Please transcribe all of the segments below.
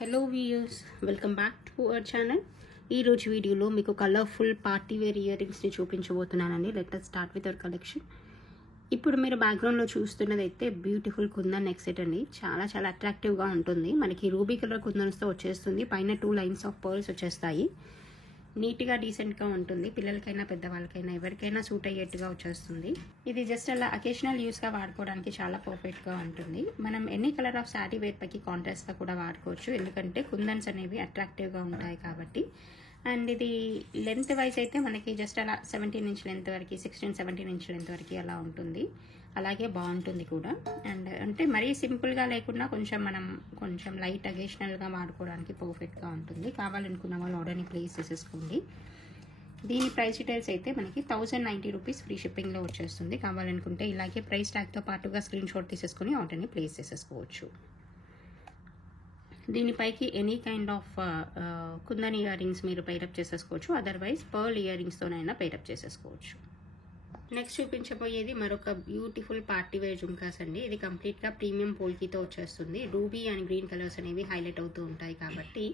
Hello viewers, welcome back to our channel. ఈరోజు వీడియోలో మీకు కలర్ఫుల్ పార్టీ వేర్ ఇయర్ రింగ్స్ని చూపించబోతున్నానండి. Let us start with our collection. ఇప్పుడు మీరు బ్యాక్గ్రౌండ్లో చూస్తున్నది అయితే బ్యూటిఫుల్ కుందన్ నెక్ సెట్ అండి. చాలా చాలా అట్రాక్టివ్గా ఉంటుంది. మనకి రూబీ కలర్ కుందన్స్తో వచ్చేస్తుంది. పైన 2 లైన్స్ ఆఫ్ పర్ల్స్ వచ్చేస్తాయి. నీట్గా డీసెంట్గా ఉంటుంది. పిల్లలకైనా పెద్దవాళ్ళకైనా ఎవరికైనా సూట్ అయ్యేట్టుగా వచ్చేస్తుంది. ఇది జస్ట్ అలా అకేషనల్ యూస్గా వాడుకోవడానికి చాలా పర్ఫెక్ట్గా ఉంటుంది. మనం any colour of sari wear పైకి కాంట్రాస్ట్గా కూడా వాడుకోవచ్చు, ఎందుకంటే కుందన్స్ అనేవి అట్రాక్టివ్గా ఉంటాయి కాబట్టి. అండ్ ఇది లెంత్ వైజ్ అయితే మనకి జస్ట్ అలా 17 ఇంచ్ లెంత్ వరకు, 16-17 ఇంచ్ లెంత్ వరకు అలా ఉంటుంది. అలాగే బాగుంటుంది కూడా. అండ్ అంటే మరీ సింపుల్గా లేకుండా కొంచెం లైట్ అకేషనల్గా వాడుకోవడానికి పర్ఫెక్ట్గా ఉంటుంది. కావాలనుకున్న వాళ్ళు ఆర్డర్ని ప్లేస్ చేసేసుకోండి. దీని ప్రైస్ డీటెయిల్స్ అయితే మనకి 1090 రూపీస్ ఫ్రీ షిప్పింగ్లో వచ్చేస్తుంది. కావాలనుకుంటే ఇలాగే ప్రైస్ ట్యాగ్తో పాటుగా స్క్రీన్ షాట్ తీసేసుకొని ఆర్డర్ని ప్లేస్ చేసేసుకోవచ్చు. దీనిపైకి any kind of kundan ear rings మీరు పైరప్ చేసేసుకోవచ్చు. అదర్వైజ్ పర్ల్ ఇయర్ రింగ్స్తోనైనా పైరప్ చేసేసుకోవచ్చు. నెక్స్ట్ చూపించబోయేది మరొక బ్యూటిఫుల్ పార్టీ వేర్ జుమ్కాస్ అండి. ఇది కంప్లీట్గా ప్రీమియం పోల్కీతో వచ్చేస్తుంది. రూబీ అండ్ గ్రీన్ కలర్స్ అనేవి హైలైట్ అవుతూ ఉంటాయి కాబట్టి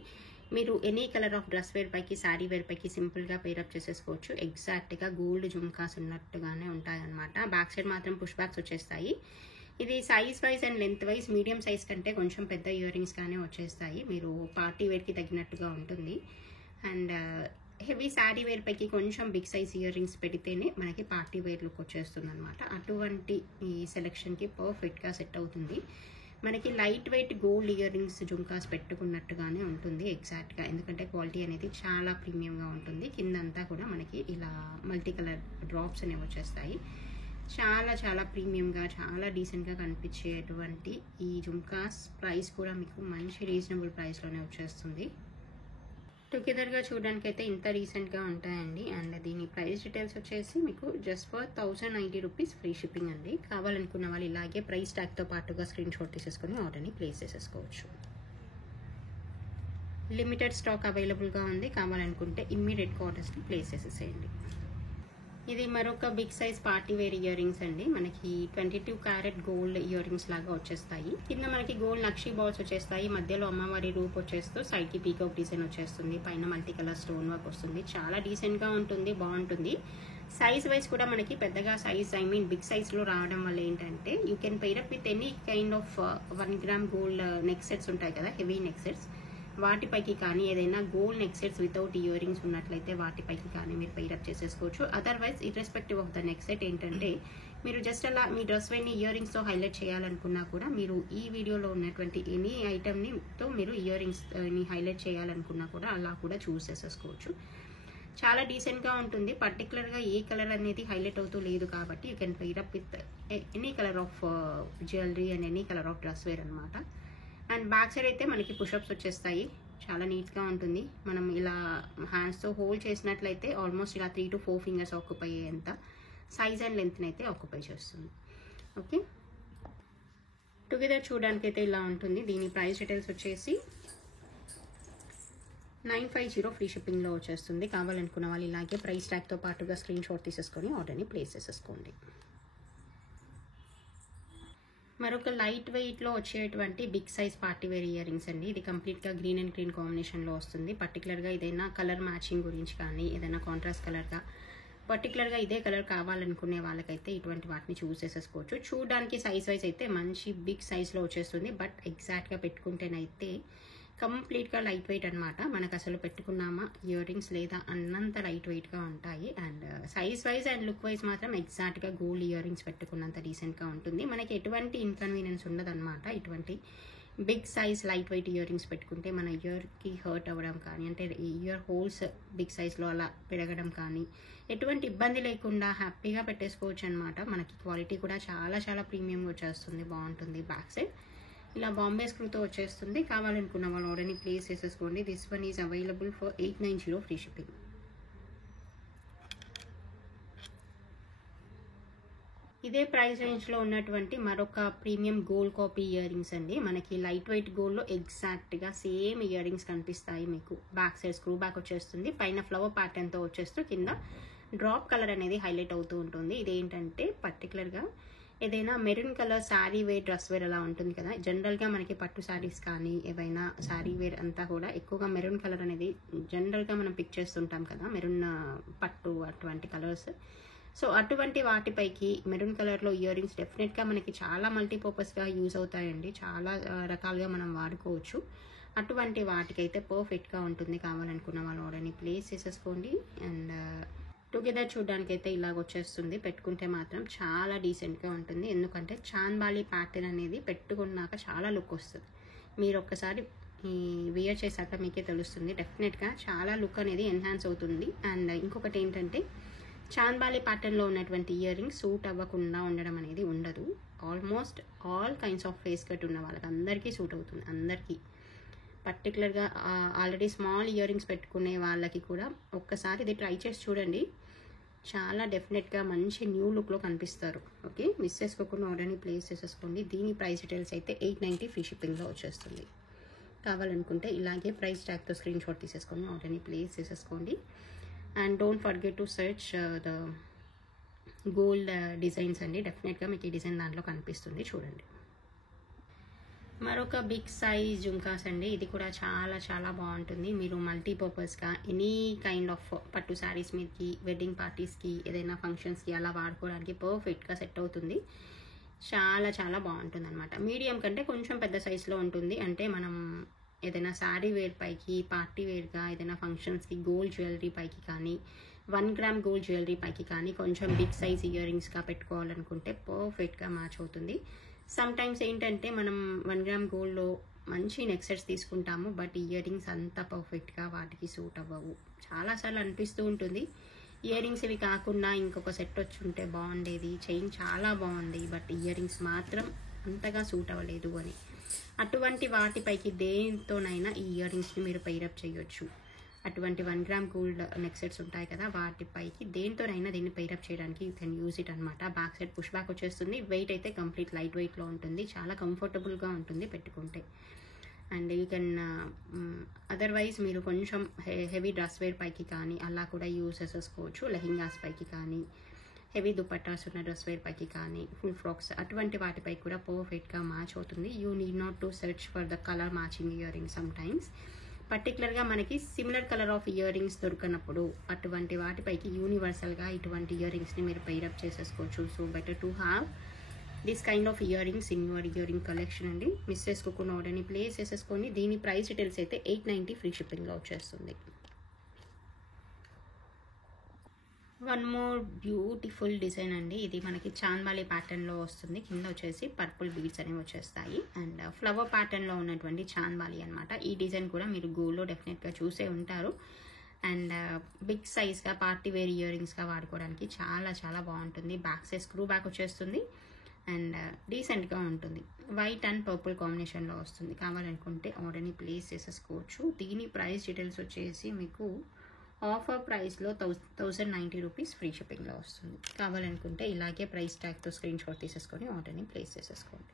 మీరు any colour of dress wear పైకి, శారీ వేర్ పైకి సింపుల్గా పేరప్ చేసేసుకోవచ్చు. ఎగ్జాక్ట్గా గోల్డ్ జుమ్కాస్ ఉన్నట్టుగానే ఉంటాయి అన్నమాట. బ్యాక్ సైడ్ మాత్రం పుష్ బ్యాక్స్ వచ్చేస్తాయి. ఇది size wise and length wise medium size కంటే కొంచెం పెద్ద ఇయర్ రింగ్స్ గానే వచ్చేస్తాయి. మీరు పార్టీ వేర్కి తగినట్టుగా ఉంటుంది. అండ్ హెవీ శారీ వేర్ పైకి కొంచెం బిగ్ సైజ్ ఇయర్ రింగ్స్ పెడితేనే మనకి పార్టీ వేర్ లుక్ వచ్చేస్తుంది అనమాట. అటువంటి ఈ సెలెక్షన్కి పర్ఫెక్ట్గా సెట్ అవుతుంది. మనకి light weight gold ear rings jhumkas పెట్టుకున్నట్టుగానే ఉంటుంది ఎగ్జాక్ట్గా, ఎందుకంటే క్వాలిటీ అనేది చాలా ప్రీమియంగా ఉంటుంది. కిందంతా కూడా మనకి ఇలా మల్టీ కలర్ డ్రాప్స్ అనేవి వచ్చేస్తాయి. చాలా చాలా ప్రీమియంగా, చాలా డీసెంట్గా కనిపించేటువంటి ఈ జుమ్కాస్ ప్రైస్ కూడా మీకు మంచి రీజనబుల్ ప్రైస్లోనే వచ్చేస్తుంది. టుగెదర్గా చూడడానికి అయితే ఇంత రీసెంట్గా ఉంటాయండి. అండ్ దీని ప్రైస్ డీటెయిల్స్ వచ్చేసి మీకు just for 1090 rupees free shipping అండి. కావాలనుకున్న వాళ్ళు ఇలాగే ప్రైస్ ట్యాగ్తో పాటుగా స్క్రీన్ షాట్ తీసేసుకొని ఆర్డర్ని ప్లేస్ చేసేసుకోవచ్చు. లిమిటెడ్ స్టాక్ అవైలబుల్గా ఉంది. కావాలనుకుంటే ఇమ్మీడియట్గా ఆర్డర్స్ని ప్లేస్ చేసేసేయండి. ఇది మరొక big size party wear ear rings అండి. మనకి 22 క్యారెట్ గోల్డ్ ఇయర్ రింగ్స్ లాగా వచ్చేస్తాయి. కింద మనకి గోల్డ్ నక్షీ బాల్స్ వచ్చేస్తాయి. మధ్యలో అమ్మవారి రూప్ వచ్చేస్తూ సైడ్ కి పీకాక్ డిజైన్ వచ్చేస్తుంది. పైన మల్టీ కలర్ స్టోన్ వర్క్ వస్తుంది. చాలా డీసెంట్ గా ఉంటుంది, బాగుంటుంది. సైజ్ వైజ్ కూడా మనకి పెద్దగా సైజ్ బిగ్ సైజ్ లో రావడం వల్ల ఏంటంటే you can pair up with any kind of 1 gram gold neck sets ఉంటాయి కదా, హెవీ నెక్ సెట్స్. వాటిపైకి కానీ ఏదైనా gold neck sets without ear rings ఉన్నట్లయితే వాటిపైకి కానీ మీరు పైరప్ చేసేసుకోవచ్చు. Otherwise irrespective of the neck set ఏంటంటే మీరు జస్ట్ అలా మీ డ్రెస్ వేర్ని ఇయర్ రింగ్స్తో హైలైట్ చేయాలనుకున్నా కూడా మీరు ఈ వీడియోలో ఉన్నటువంటి ఎనీ ఐటమ్తో మీరు ఇయర్ రింగ్స్ని హైలైట్ చేయాలనుకున్నా కూడా అలా కూడా చూస్ చేసేసుకోవచ్చు. చాలా డీసెంట్గా ఉంటుంది. పర్టికులర్గా ఏ కలర్ అనేది హైలైట్ అవుతూ లేదు కాబట్టి you can pair up with any colour of jewellery and any colour of dress wear అనమాట. అండ్ బ్యాక్ సైడ్ అయితే మనకి పుషప్స్ వచ్చేస్తాయి. చాలా నీట్గా ఉంటుంది. మనం ఇలా హ్యాండ్స్తో హోల్డ్ చేసినట్లయితే ఆల్మోస్ట్ ఇలా 3 to 4 ఫింగర్స్ ఆక్యుపై అయ్యేంత సైజ్ అండ్ లెంత్ని అయితే ఆక్యుపై చేస్తుంది. ఓకే, టుగెదర్ చూడడానికి అయితే ఇలా ఉంటుంది. దీని ప్రైస్ డీటెయిల్స్ వచ్చేసి 950 ఫ్రీ షిప్పింగ్లో వచ్చేస్తుంది. కావాలనుకున్న వాళ్ళు ఇలాగే ప్రైస్ ట్యాగ్తో పాటుగా స్క్రీన్ షాట్ తీసేసుకొని ఆర్డర్ని ప్లేస్ చేసేసుకోండి. మరొక లైట్ వెయిట్లో వచ్చేటువంటి big size party wear ear rings అండి. ఇది కంప్లీట్గా గ్రీన్ అండ్ గ్రీన్ కాంబినేషన్లో వస్తుంది. పర్టికులర్గా ఏదైనా కలర్ మ్యాచింగ్ గురించి కానీ ఏదైనా కాంట్రాస్ట్ కలర్గా పర్టికులర్గా ఇదే కలర్ కావాలనుకునే వాళ్ళకైతే ఇటువంటి వాటిని చూస్ చేసేసుకోవచ్చు. చూడడానికి సైజ్ వైజ్ అయితే మంచి బిగ్ సైజ్లో వచ్చేస్తుంది. బట్ ఎగ్జాక్ట్గా పెట్టుకుంటేనైతే కంప్లీట్గా లైట్ వెయిట్ అనమాట. మనకు అసలు పెట్టుకున్నామా ఇయర్ రింగ్స్ లేదా అన్నంత లైట్ వెయిట్గా ఉంటాయి. And size wise and look wise మాత్రం ఎగ్జాక్ట్గా గోల్డ్ ఇయర్ రింగ్స్ పెట్టుకున్నంత డీసెంట్గా ఉంటుంది. మనకి ఎటువంటి ఇన్కన్వీనియన్స్ ఉండదన్నమాట. ఇటువంటి big size light weight earrings పెట్టుకుంటే మన ఇయర్కి హర్ట్ అవ్వడం కానీ, అంటే ఇయర్ హోల్స్ బిగ్ సైజ్లో అలా పెరగడం కానీ ఎటువంటి ఇబ్బంది లేకుండా హ్యాపీగా పెట్టేసుకోవచ్చు అనమాట. మనకి క్వాలిటీ కూడా చాలా చాలా ప్రీమియంగా వచ్చేస్తుంది, బాగుంటుంది. బ్యాక్ సైడ్ ఇలా బాంబే స్క్రూతో వచ్చేస్తుంది. కావాలనుకున్న వాళ్ళు ఆర్డర్ని ప్లేస్ చేసేసుకోండి. This one is available for 890 free shipping. ఇదే ప్రైస్ రేంజ్లో ఉన్నటువంటి మరొక premium gold copy ear rings అండి. మనకి లైట్ వెయిట్ గోల్డ్లో ఎగ్జాక్ట్గా సేమ్ ఇయర్ రింగ్స్ కనిపిస్తాయి మీకు. బ్యాక్ సైడ్ స్క్రూ బ్యాక్ వచ్చేస్తుంది. పైన ఫ్లవర్ ప్యాటర్న్తో వచ్చేస్తూ కింద డ్రాప్ కలర్ అనేది హైలైట్ అవుతూ ఉంటుంది. ఇదేంటంటే పర్టికులర్గా ఏదైనా maroon colour sari wear dress wear అలా ఉంటుంది కదా, జనరల్గా మనకి పట్టు శారీస్ కానీ ఏవైనా శారీ వేర్ అంతా కూడా ఎక్కువగా మెరూన్ కలర్ అనేది జనరల్గా మనం పిక్ చేస్తుంటాం కదా, మెరూన్ పట్టు అటువంటి కలర్స్. సో అటువంటి వాటిపైకి మెరూన్ కలర్లో ఇయర్ రింగ్స్ డెఫినెట్గా మనకి చాలా మల్టీపర్పస్గా యూజ్ అవుతాయండి, చాలా రకాలుగా మనం వాడుకోవచ్చు. అటువంటి వాటికైతే పర్ఫెక్ట్గా ఉంటుంది. కావాలనుకున్న వాళ్ళు ఆర్డర్ని ప్లేస్ చేసేసుకోండి. అండ్ టుగెదర్ చూడడానికి అయితే ఇలాగ వచ్చేస్తుంది, పెట్టుకుంటే మాత్రం చాలా డీసెంట్గా ఉంటుంది. ఎందుకంటే చాంద్బాలి ప్యాటర్న్ అనేది పెట్టుకున్నాక చాలా లుక్ వస్తుంది. మీరు ఒక్కసారి వేర్ చేశాక మీకే తెలుస్తుంది, డెఫినెట్గా చాలా లుక్ అనేది ఎన్హాన్స్ అవుతుంది. అండ్ ఇంకొకటి ఏంటంటే చాంద్బాలి ప్యాటర్న్లో ఉన్నటువంటి ఇయర్ రింగ్స్ సూట్ అవ్వకుండా ఉండడం అనేది ఉండదు. Almost all kinds of face cut ఉన్న వాళ్ళకి అందరికీ సూట్ అవుతుంది. అందరికీ పర్టికులర్గా ఆల్రెడీ స్మాల్ ఇయర్ రింగ్స్ పెట్టుకునే వాళ్ళకి కూడా ఒక్కసారి ఇది ట్రై చేసి చూడండి, చాలా డెఫినెట్గా మంచి న్యూ లుక్లో కనిపిస్తారు. ఓకే, మిస్ చేసుకోకుండా ఆర్డర్ని ప్లేస్ చేసేసుకోండి. దీని ప్రైస్ డీటెయిల్స్ అయితే 890 ఫ్రీ షిప్పింగ్లో వచ్చేస్తుంది. కావాలనుకుంటే ఇలాగే ప్రైస్ ట్యాగ్తో స్క్రీన్ షాట్ తీసేసుకొని ఆర్డర్ని ప్లేస్ చేసేసుకోండి. And don't forget to search the gold designs అండి, డెఫినెట్గా మీకు ఈ డిజైన్ దాంట్లో కనిపిస్తుంది, చూడండి. మరొక బిగ్ సైజ్ జుంకాస్ అండి, ఇది కూడా చాలా చాలా బాగుంటుంది. మీరు మల్టీపర్పస్గా ఎనీ కైండ్ ఆఫ్ పట్టు శారీస్ మీదకి, వెడ్డింగ్ పార్టీస్కి, ఏదైనా ఫంక్షన్స్కి అలా వాడుకోవడానికి పర్ఫెక్ట్గా సెట్ అవుతుంది. చాలా చాలా బాగుంటుంది అనమాట. మీడియం కంటే కొంచెం పెద్ద సైజులో ఉంటుంది. అంటే మనం ఏదైనా శారీ వేర్ పైకి, పార్టీ వేర్గా ఏదైనా ఫంక్షన్స్కి గోల్డ్ జ్యువెలరీ పైకి కానీ, 1 గ్రామ్ గోల్డ్ జ్యువెలరీ పైకి కానీ కొంచెం బిగ్ సైజ్ ఇయర్ రింగ్స్గా పెట్టుకోవాలనుకుంటే పర్ఫెక్ట్గా మ్యాచ్ అవుతుంది. సమ్ టైమ్స్ ఏంటంటే మనం 1 గ్రామ్ గోల్డ్లో మంచి నెక్ సెట్స్ తీసుకుంటాము, బట్ ఇయర్ రింగ్స్ అంత పర్ఫెక్ట్గా వాటికి సూట్ అవ్వవు. చాలాసార్లు అనిపిస్తూ ఉంటుంది, ఇయర్ రింగ్స్ ఇవి కాకుండా ఇంకొక సెట్ వచ్చి ఉంటే బాగుండేది, చైన్ చాలా బాగుంది, బట్ ఇయర్ రింగ్స్ మాత్రం అంతగా సూట్ అవ్వలేదు అని. అటువంటి వాటిపైకి దేనితోనైనా ఈ ఇయర్ రింగ్స్ని మీరు పైరప్ చేయొచ్చు. అటువంటి 1 గ్రామ్ గోల్డ్ నెక్ సెట్స్ ఉంటాయి కదా, వాటిపైకి దేనితోనైనా దీన్ని పైరప్ చేయడానికి యూ కెన్ యూజ్ ఇట్ అనమాట. బ్యాక్ సైడ్ పుష్ బ్యాక్ వచ్చేస్తుంది. వెయిట్ అయితే కంప్లీట్ లైట్ వెయిట్లో ఉంటుంది, చాలా కంఫర్టబుల్గా ఉంటుంది పెట్టుకుంటే. అండ్ యూ కెన్ అదర్వైజ్ మీరు కొంచెం హెవీ డ్రెస్ వేర్ పైకి కానీ అలా కూడా యూజ్ చేసేసుకోవచ్చు. లెహెంగాస్ పైకి కానీ, హెవీ దుపట్టాస్ ఉన్న డ్రెస్ వేర్ పైకి కానీ, ఫుల్ ఫ్రాక్స్ అటువంటి వాటిపై కూడా పర్ఫెక్ట్గా మ్యాచ్ అవుతుంది. You need not to search for the colour matching ear rings. Some times పర్టికులర్గా మనకి similar colour of ear rings దొరకనప్పుడు అటువంటి వాటిపైకి యూనివర్సల్గా ఇటువంటి ఇయర్ రింగ్స్ని మీరు పైరప్ చేసేసుకోవచ్చు. So better to have this kind of ear rings in your ear ring collection అండి. మిస్ చేసుకోకుండా ఆర్డర్ని ప్లేస్ చేసేసుకోండి. దీని ప్రైస్ డీటెయిల్స్ అయితే 890 ఫ్రీ షిప్పింగ్లో వచ్చేస్తుంది. వన్ మోర్ బ్యూటిఫుల్ డిజైన్ అండి, ఇది మనకి చాంద్బాలి ప్యాటర్న్లో వస్తుంది. కింద వచ్చేసి పర్పుల్ బీడ్స్ అనేవి వచ్చేస్తాయి. అండ్ ఫ్లవర్ ప్యాటర్న్లో ఉన్నటువంటి చాంద్బాలి అనమాట. ఈ డిజైన్ కూడా మీరు గోల్డ్లో డెఫినెట్గా చూసే ఉంటారు. అండ్ బిగ్ సైజ్గా పార్టీ వేర్ ఇయర్ రింగ్స్గా వాడుకోవడానికి చాలా చాలా బాగుంటుంది. బ్యాక్ సైడ్ స్క్రూ బ్యాక్ వచ్చేస్తుంది అండ్ డీసెంట్గా ఉంటుంది. వైట్ అండ్ పర్పుల్ కాంబినేషన్లో వస్తుంది. కావాలనుకుంటే ఆర్డర్ని ప్లేస్ చేసేసుకోవచ్చు. దీని ప్రైస్ డీటెయిల్స్ వచ్చేసి మీకు ఆఫర్ ప్రైస్లో 1090 రూపీస్ ఫ్రీ షిప్పింగ్లో వస్తుంది. కావాలనుకుంటే ఇలాగే ప్రైస్ ట్యాగ్తో స్క్రీన్ షాట్ తీసేసుకొని ఆర్డర్ని ప్లేస్ చేసేసుకోండి.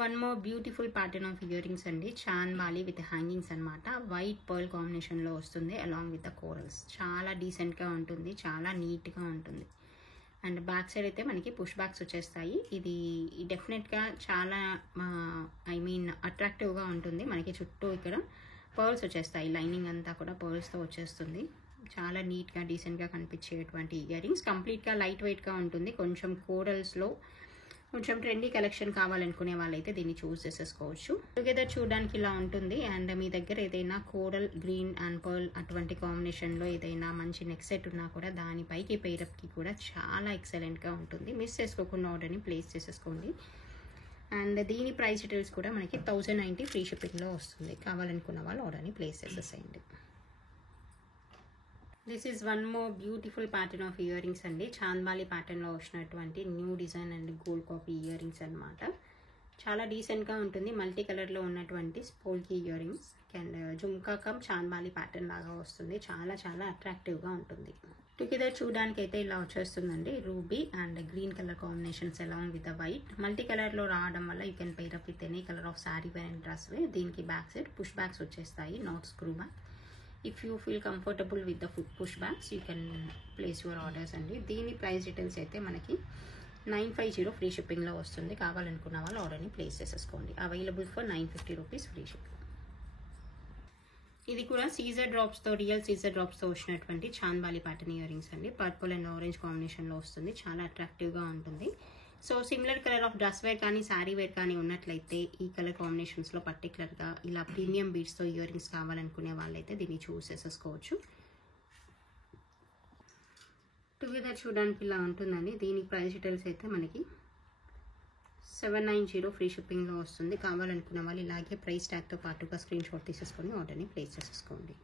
One more beautiful pattern of ear rings అండి, చాంద్బాలి విత్ హ్యాంగింగ్స్ అనమాట. వైట్ పర్ల్ కాంబినేషన్లో వస్తుంది అలాంగ్ విత్ ద కోరల్స్. చాలా డీసెంట్గా ఉంటుంది, చాలా నీట్గా ఉంటుంది. అండ్ బ్యాక్ సైడ్ అయితే మనకి పుష్ బ్యాక్స్ వచ్చేస్తాయి. ఇది డెఫినెట్గా చాలా అట్రాక్టివ్గా ఉంటుంది. మనకి చుట్టూ ఇక్కడ పర్ల్స్ వచ్చేస్తాయి, లైనింగ్ అంతా కూడా పర్ల్స్తో వచ్చేస్తుంది. చాలా నీట్గా డీసెంట్గా కనిపించేటువంటి ఇయర్ రింగ్స్. కంప్లీట్గా లైట్ వెయిట్గా ఉంటుంది. కొంచెం కోరల్స్లో కొంచెం ట్రెండీ కలెక్షన్ కావాలనుకునే వాళ్ళైతే దీన్ని చూస్ చేసేసుకోవచ్చు. టుగెదర్ చూడడానికి ఇలా ఉంటుంది. అండ్ మీ దగ్గర ఏదైనా కోరల్, గ్రీన్ అండ్ పర్ల్ అటువంటి కాంబినేషన్లో ఏదైనా మంచి నెక్ సెట్ ఉన్నా కూడా దానిపైకి పేరప్కి కూడా చాలా ఎక్సలెంట్గా ఉంటుంది. మిస్ చేసుకోకుండా ఆర్డర్ని ప్లేస్ చేసేసుకోండి. అండ్ దీని ప్రైస్ డీటెయిల్స్ కూడా మనకి 1090 ఫ్రీ షిప్పింగ్లో వస్తుంది. కావాలనుకున్న వాళ్ళు ఆర్డర్ని ప్లేస్ చేసేసేయండి. This is one more beautiful pattern of ear rings అండి. చాంద్బాలి ప్యాటర్న్లో వచ్చినటువంటి new design and gold copy ear rings అనమాట. చాలా డీసెంట్గా ఉంటుంది. మల్టీ కలర్లో ఉన్నటువంటి స్పోల్కీ ear rings and jhumka come chandbali pattern లాగా వస్తుంది. చాలా చాలా అట్రాక్టివ్గా ఉంటుంది. టుగెదర్ చూడడానికి అయితే ఇలా వచ్చేస్తుందండి. Ruby and green colour combinations along with the white. Multi కలర్లో రావడం వల్ల you can pair up with any colour of sari wear and dress wear. దీనికి బ్యాక్ సైడ్ పుష్ బ్యాక్స్ వచ్చేస్తాయి, not screw back. If you feel comfortable with the push backs you can place your orders అండి. దీని price details అయితే మనకి 950 free షిప్పింగ్లో వస్తుంది. కావాలనుకున్న వాళ్ళు ఆర్డర్ని ప్లేస్ చేసేసుకోండి. Available for 950 rupees free shipping. ఇది కూడా సీజర్ డ్రాప్స్తో, రియల్ సీజర్ డ్రాప్స్తో వచ్చినటువంటి చాంద్బాలి ప్యాటర్న్ ఇయర్ రింగ్స్ అండి. పర్పుల్ అండ్ ఆరెంజ్ కాంబినేషన్లో వస్తుంది. చాలా అట్రాక్టివ్గా ఉంటుంది. So similar colour of dress wear కానీ శారీ వేర్ కానీ ఉన్నట్లయితే ఈ కలర్ కాంబినేషన్స్లో పర్టికులర్గా ఇలా ప్రీమియం బీడ్స్తో ఇయర్ రింగ్స్ కావాలనుకునే వాళ్ళైతే దీన్ని చూస్ చేసేసుకోవచ్చు. టుగెదర్ చూడడానికి ఇలా ఉంటుందండి. దీని ప్రైస్ డీటెయిల్స్ అయితే మనకి 790 ఫ్రీ షిప్పింగ్లో వస్తుంది. కావాలనుకున్న వాళ్ళు ఇలాగే ప్రైస్ ట్యాగ్తో పాటుగా స్క్రీన్ షాట్ తీసేసుకొని ఆర్డర్ని ప్లేస్ చేసేసుకోండి.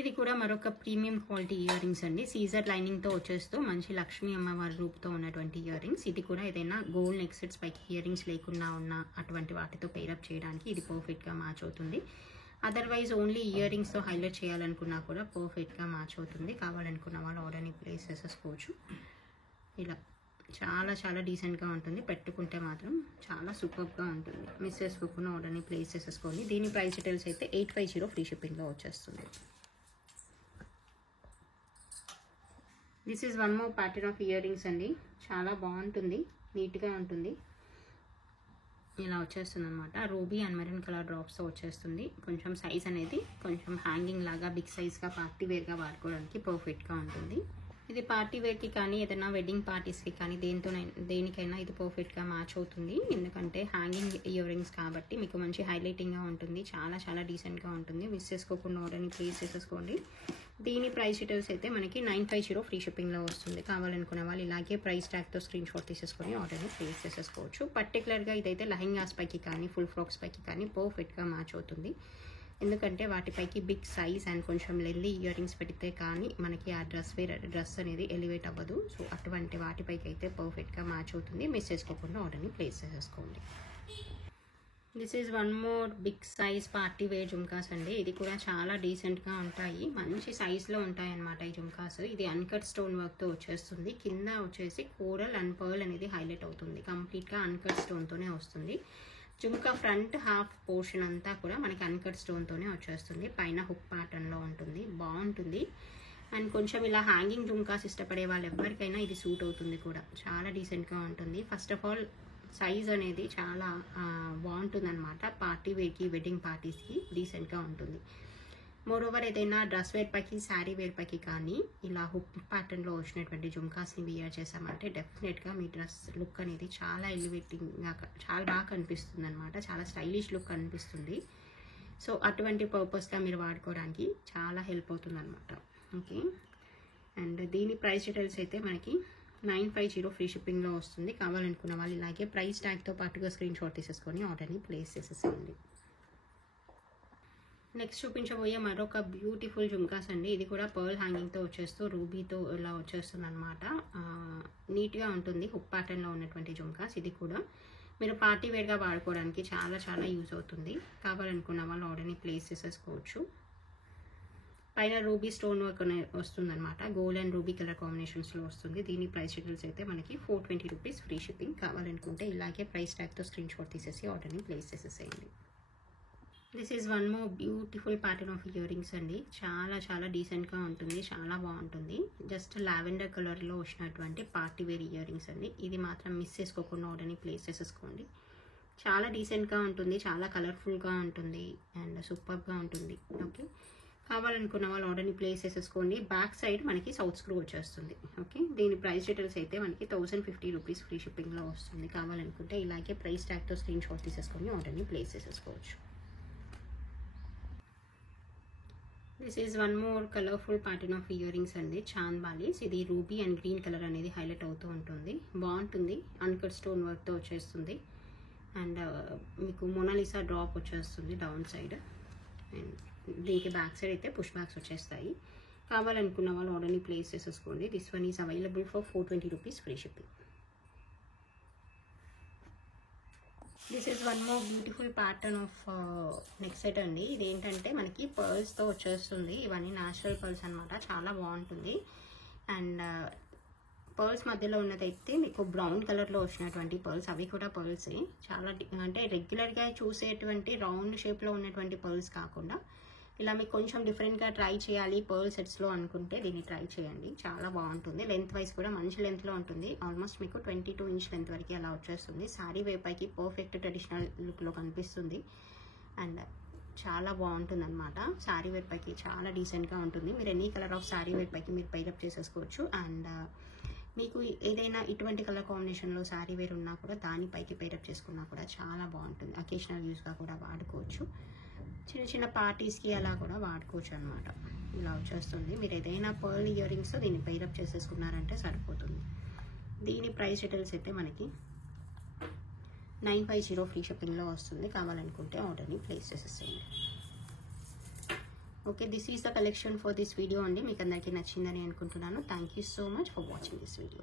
ఇది కూడా మరొక ప్రీమియం క్వాలిటీ ఇయర్ రింగ్స్ అండి. సీజర్ లైనింగ్తో వచ్చేస్తూ మంచి లక్ష్మీ అమ్మవారి రూపుతో ఉన్నటువంటి ఇయర్ రింగ్స్. ఇది కూడా ఏదైనా గోల్డ్ నెక్ సెట్స్ పైకి ఇయర్ రింగ్స్ లేకుండా ఉన్న అటువంటి వాటితో పేరప్ చేయడానికి ఇది పర్ఫెక్ట్గా మ్యాచ్ అవుతుంది. అదర్వైజ్ ఓన్లీ ఇయర్ రింగ్స్తో హైలైట్ చేయాలనుకున్నా కూడా పర్ఫెక్ట్గా మ్యాచ్ అవుతుంది. కావాలనుకున్న వాళ్ళు ఆర్డర్ని ప్లేస్ చేసేసుకోవచ్చు. ఇలా చాలా చాలా డీసెంట్గా ఉంటుంది. పెట్టుకుంటే మాత్రం చాలా సూపర్గా ఉంటుంది. మిస్ చేసుకోకుండా ఆర్డర్ని ప్లేస్ చేసేసుకోండి. దీని ప్రైస్ డీటెయిల్స్ అయితే 850 ఫ్రీ షిప్పింగ్లో వచ్చేస్తుంది. This is one more pattern of ear rings అండి. చాలా బాగుంటుంది, నీట్గా ఉంటుంది. ఇలా వచ్చేస్తుంది అనమాట. రూబీ అండ్ మెరూన్ కలర్ డ్రాప్స్తో వచ్చేస్తుంది. కొంచెం సైజ్ అనేది కొంచెం హ్యాంగింగ్ లాగా బిగ్ సైజ్గా పార్టీ వేర్గా వాడుకోవడానికి పర్ఫెక్ట్గా ఉంటుంది. ఇది పార్టీ వేర్కి కానీ ఏదైనా వెడ్డింగ్ పార్టీస్కి కానీ దేనికైనా ఇది పర్ఫెక్ట్గా మ్యాచ్ అవుతుంది. ఎందుకంటే హ్యాంగింగ్ ఇయర్ రింగ్స్ కాబట్టి మీకు మంచి హైలైటింగ్గా ఉంటుంది. చాలా చాలా డీసెంట్గా ఉంటుంది. మిస్ చేసుకోకుండా ఆర్డర్ని ప్లేస్ చేసేసుకోండి. దీని ప్రైస్ డీటెయిల్స్ అయితే మనకి 950 ఫ్రీ షిప్పింగ్లో వస్తుంది. కావాలనుకునే వాళ్ళు ఇలాగే ప్రైస్ ట్యాగ్తో స్క్రీన్ షాట్ తీసేసుకొని ఆర్డర్ని ప్లేస్ చేసేసుకోవచ్చు. పర్టికులర్గా ఇదైతే లెహెంగాస్ పైకి కానీ ఫుల్ ఫ్రాక్స్ పైకి కానీ పర్ఫెక్ట్గా మ్యాచ్ అవుతుంది. ఎందుకంటే వాటిపైకి బిగ్ సైజ్ అండ్ కొంచెం లెల్లీ ఇయర్ రింగ్స్ పెడితే కానీ మనకి ఆ డ్రెస్ అనేది ఎలివేట్ అవ్వదు. సో అటువంటి వాటిపైకి అయితే పర్ఫెక్ట్గా మ్యాచ్ అవుతుంది. మిస్ చేసుకోకుండా ఆర్డర్ని ప్లేస్ చేసేసుకోండి. This is one more big size party wear jhumkas అండి. ఇది కూడా చాలా డీసెంట్గా ఉంటాయి. మంచి సైజ్లో ఉంటాయి అన్నమాట ఈ జుమ్కాస్. ఇది అన్కట్ స్టోన్ వర్క్తో వచ్చేస్తుంది. కింద వచ్చేసి కోరల్ అండ్ పర్ల్ అనేది హైలైట్ అవుతుంది. కంప్లీట్గా అన్కట్ స్టోన్తోనే వస్తుంది. జుమ్కా ఫ్రంట్ హాఫ్ పోర్షన్ అంతా కూడా మనకి అన్కట్ స్టోన్తోనే వచ్చేస్తుంది. పైన హుక్ ప్యాటర్న్లో ఉంటుంది. బాగుంటుంది. అండ్ కొంచెం ఇలా హ్యాంగింగ్ జుమ్కాస్ ఇష్టపడే వాళ్ళు ఎవరికైనా ఇది సూట్ అవుతుంది కూడా. చాలా డీసెంట్గా ఉంటుంది. ఫస్ట్ ఆఫ్ ఆల్ సైజ్ అనేది చాలా బాగుంటుంది అనమాట. పార్టీ వేర్కి వెడ్డింగ్ పార్టీస్కి డీసెంట్గా ఉంటుంది. మోరోవర్ ఏదైనా డ్రెస్ వేర్ పైకి శారీ వేర్ పైకి కానీ ఇలా హుక్ ప్యాటర్న్లో వచ్చినటువంటి జుమ్కాస్ని వియర్ చేసామంటే డెఫినెట్గా మీ డ్రెస్ లుక్ అనేది చాలా ఎలివేటింగ్గా చాలా బాగా కనిపిస్తుంది అనమాట. చాలా స్టైలిష్ లుక్ కనిపిస్తుంది. సో అటువంటి పర్పస్గా మీరు వాడుకోవడానికి చాలా హెల్ప్ అవుతుంది అనమాట. ఓకే. అండ్ దీని ప్రైస్ డీటెయిల్స్ అయితే మనకి 950 ఫ్రీ షిప్పింగ్లో వస్తుంది. కావాలనుకున్న వాళ్ళు ఇలాగే ప్రైస్ ట్యాగ్తో పాటుగా స్క్రీన్ షాట్ తీసేసుకొని ఆర్డర్ని ప్లేస్ చేసేసేయండి. నెక్స్ట్ చూపించబోయే మరొక బ్యూటిఫుల్ జుమ్కాస్ అండి. ఇది కూడా పర్ల్ హ్యాంగింగ్తో వచ్చేస్తూ రూబీతో ఇలా వచ్చేస్తుంది అనమాట. నీట్గా ఉంటుంది. హుక్ ప్యాటర్న్లో ఉన్నటువంటి జుమ్కాస్. ఇది కూడా మీరు పార్టీ వేర్గా వాడుకోవడానికి చాలా చాలా యూజ్ అవుతుంది. కావాలనుకున్న వాళ్ళు ఆర్డర్ని ప్లేస్ చేసేసుకోవచ్చు. పైన రూబీ స్టోన్ వర్క్ వస్తుంది అనమాట. గోల్డ్ అండ్ రూబీ కలర్ కాంబినేషన్స్లో వస్తుంది. దీని ప్రైస్ డీటెయిల్స్ అయితే మనకి 420 రూపీస్ ఫ్రీ షిప్పింగ్. కావాలనుకుంటే ఇలాగే ప్రైస్ ట్యాగ్తో స్క్రీన్ షాట్ తీసేసి ఆర్డర్ని ప్లేస్ చేసేసేయండి. This is one more beautiful pattern of ear rings అండి. చాలా చాలా డీసెంట్గా ఉంటుంది. చాలా బాగుంటుంది. జస్ట్ లావెండర్ కలర్లో వచ్చినటువంటి పార్టీ వేర్ ఇయర్ రింగ్స్ అండి. ఇది మాత్రం మిస్ చేసుకోకుండా ఆర్డర్ని ప్లేస్ చేసేసుకోండి. చాలా డీసెంట్గా ఉంటుంది. చాలా కలర్ఫుల్గా ఉంటుంది. అండ్ సూపర్గా ఉంటుంది. ఓకే. కావాలనుకున్న వాళ్ళు ఆర్డర్ని ప్లేస్ చేసేసుకోండి. బ్యాక్ సైడ్ మనకి సౌత్ స్క్రూ వచ్చేస్తుంది. ఓకే. దీని ప్రైస్ డీటెయిల్స్ అయితే మనకి 1050 రూపీస్ ఫ్రీ షిప్పింగ్లో వస్తుంది. కావాలనుకుంటే ఇలాగే ప్రైస్ ట్యాగ్తో స్క్రీన్ షాట్ తీసేసుకొని ఆర్డర్ని ప్లేస్ చేసేసుకోవచ్చు. This is one more colourful pattern of ear rings అండి. చాంద్బాలీస్. ఇది రూబీ అండ్ గ్రీన్ కలర్ అనేది హైలైట్ అవుతూ ఉంటుంది. బాగుంటుంది. అన్కట్ స్టోన్ వర్క్తో వచ్చేస్తుంది. అండ్ మీకు మొనాలిసా డ్రాప్ వచ్చేస్తుంది డౌన్ సైడ్. అండ్ దీనికి బ్యాక్ సైడ్ అయితే పుష్ బ్యాక్స్ వచ్చేస్తాయి. కావాలనుకున్న వాళ్ళు ఆర్డర్ని ప్లేస్ చేసేసుకోండి. This one is available for 420 rupees free shipping. This is one more beautiful pattern of neck set అండి. ఇది ఏంటంటే మనకి పర్ల్స్తో వచ్చేస్తుంది. ఇవన్నీ న్యాచురల్ పర్ల్స్ అనమాట. చాలా బాగుంటుంది. అండ్ పర్ల్స్ మధ్యలో ఉన్నదైతే మీకు బ్రౌన్ కలర్లో వచ్చినటువంటి పర్ల్స్, అవి కూడా పర్ల్సే. చాలా అంటే రెగ్యులర్గా చూసేటువంటి రౌండ్ షేప్లో ఉన్నటువంటి పర్ల్స్ కాకుండా ఇలా మీకు కొంచెం డిఫరెంట్గా ట్రై చేయాలి పర్ల్ సెట్స్లో అనుకుంటే దీన్ని ట్రై చేయండి. చాలా బాగుంటుంది. లెంత్ వైజ్ కూడా మంచి లెంత్లో ఉంటుంది. ఆల్మోస్ట్ మీకు 22 ఇంచ్ లెంత్ వరకు అలా వచ్చేస్తుంది. శారీ వేపైకి పర్ఫెక్ట్ ట్రెడిషనల్ లుక్లో కనిపిస్తుంది అండ్ చాలా బాగుంటుంది అనమాట. శారీ వేర్ పైకి చాలా డీసెంట్గా ఉంటుంది. మీరు any colour of sari wear పైకి మీరు పైరప్ చేసేసుకోవచ్చు. అండ్ మీకు ఏదైనా ఇటువంటి కలర్ కాంబినేషన్లో శారీ వేర్ ఉన్నా కూడా దానిపైకి పైరప్ చేసుకున్నా కూడా చాలా బాగుంటుంది. అకేషనల్ యూస్గా కూడా వాడుకోవచ్చు. చిన్న చిన్న పార్టీస్కి అలా కూడా వాడుకోవచ్చు అనమాట. ఇలా వచ్చేస్తుంది. మీరు ఏదైనా పర్ల్ ఇయర్ రింగ్స్తో దీన్ని పైరప్ చేసేసుకున్నారంటే సరిపోతుంది. దీని ప్రైస్ డీటెయిల్స్ అయితే మనకి 950 ఫ్రీ షిప్పింగ్లో వస్తుంది. కావాలనుకుంటే ఆర్డర్ని ప్లేస్ చేసేస్తుంది. Okay, this is the collection for this video అండి. మీకు అందరికీ నచ్చిందని అనుకుంటున్నాను. Thank you so much for watching this video.